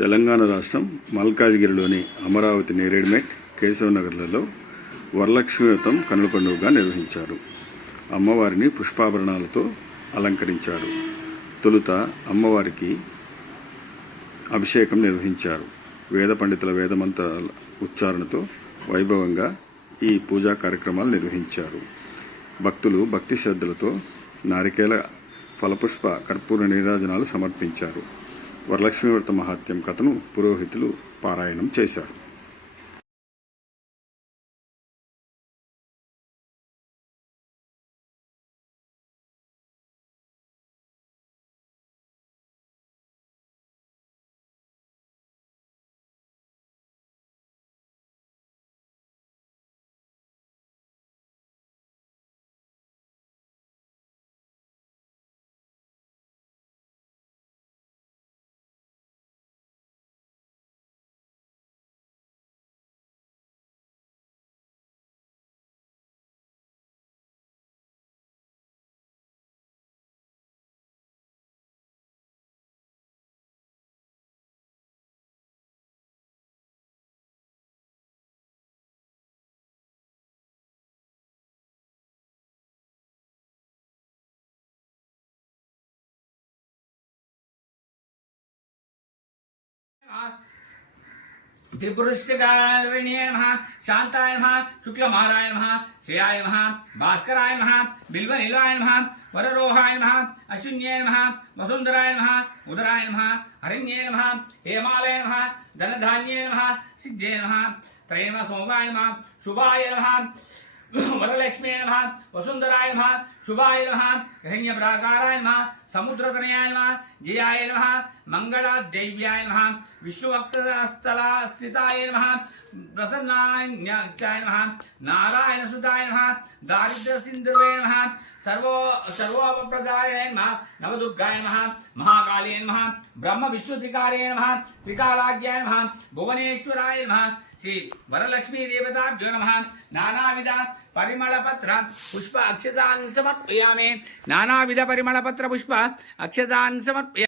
తెలంగాణ రాష్ట్రం మల్కాజ్గిరిలోని అమరావతి నేరేడ్మెట్ కేశవనగర్లలో వరలక్ష్మి వ్రతం కనుల పండుగగా నిర్వహించారు. అమ్మవారిని పుష్పాభరణాలతో అలంకరించారు. తొలుత అమ్మవారికి అభిషేకం నిర్వహించారు. వేద పండితుల వేదమంత్ర ఉచ్చారణతో వైభవంగా ఈ పూజా కార్యక్రమాలు నిర్వహించారు. భక్తులు భక్తి శ్రద్ధలతో నారికేల ఫలపుష్ప కర్పూర నీరాజనాలు సమర్పించారు. వరలక్ష్మి వ్రత మహాత్యం కథను పురోహితులు పారాయణం చేశారు. त्रिपुरुषकारिण्ये नमः, शान्ताय नमः, शुक्लमालाय नमः, श्रेयाय नमः, भास्कराय नमः, बिल्वनीलाय नमः, वररोहाय नमः, अश्विन्ये नमः, वसुन्धराय नमः, उदराय नमः, हरिण्ये नमः, हेमालय नमः, धनधान्ये नमः सिद्धे नमः त्रये नमः सोमाय नमः, शुभाय नमः वरलक्ष्मी नमः, वसुन्धराय नमः, शुभाय नमः हिरण्यप्राकाराय नमः समुद्रतनयाय नमः जयाय नमः मङ्गलादैव्याय नमः विष्णुभक्तस्थला स्थिताय नमः प्रसन्नान्याय नमः नारायणसुताय नमः दारिद्र्यसिन्धुवे नमः सर्वो सर्वोपप्रदाय नमः नवदुर्गाय नमः महाकाले नमः ब्रह्मविष्णुत्रिकारे नमः त्रिकालाज्ञाय नमः भुवनेश्वराय नमः श्री वरलक्ष्मीदेवताभ्यो नमः, नानाविध పరిమళపత్ర పుష్ప అక్షతాన్ సమర్పయామి. నానావిధ పరిమళపత్ర పుష్ప అక్షతాన్ సమర్పయ